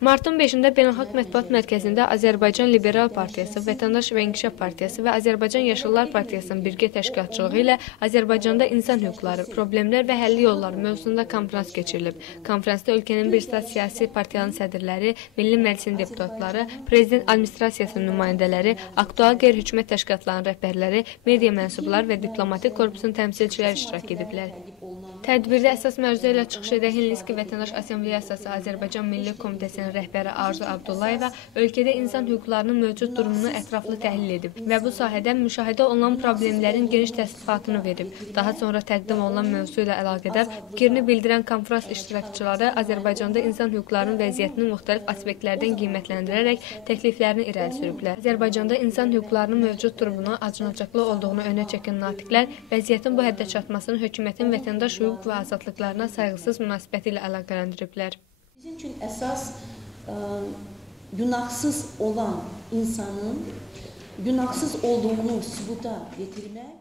Martın 5-də Beynəlxalq Mətbuat Mərkəzində Azərbaycan Liberal Partiyası, Vətəndaş və İnkişaf Partiyası və Azərbaycan Yaşıllar Partiyasının birgə təşkilatçılığı ilə Azərbaycanda insan hüquqları, problemlər və həlli yolları mövzusunda konfrans keçirilib. Konfransda ölkənin bir sıra siyasi partiyanın sədrləri, Milli Məclisin deputatları, Prezident Administrasiyasının nümayəndələri, aktual qeyri-hökumət təşkilatlarının rəhbərləri, media mənsublar və diplomatik korpusun təmsilçiləri iştirak ediblər. Tədbirdə əsas mövzu ilə çıxış edən Helsinki Vətəndaş Assambleyasası Azərbaycan Milli Komitəsinin rəhbəri Arzu Abdullayeva ölkədə insan hüquqlarının mövcud durumunu ətraflı təhlil edib və bu sahədə müşahidə olunan problemlərin geniş təsnifatını verib. Daha sonra təqdim olunan mövzu ilə əlaqədar fikrini bildirən konfrans iştirakçıları Azərbaycanda insan hüquqlarının vəziyyətini müxtəlif aspektlərdən qiymətləndirərək təkliflərini irəli sürüblər. Azərbaycanda insan hüquqlarının mövcud durumunu acınacaqlı olduğunu önə çəkən natiqlər vəziyyətin bu həddə çatmasını hökumətin vətəndaş hüquq və azadlıqlarına sayğısız münasibəti ilə əlaqələndiriblər. Bizim üçün əsas günahsız olan insanın günahsız olduğunu sübuta getirmək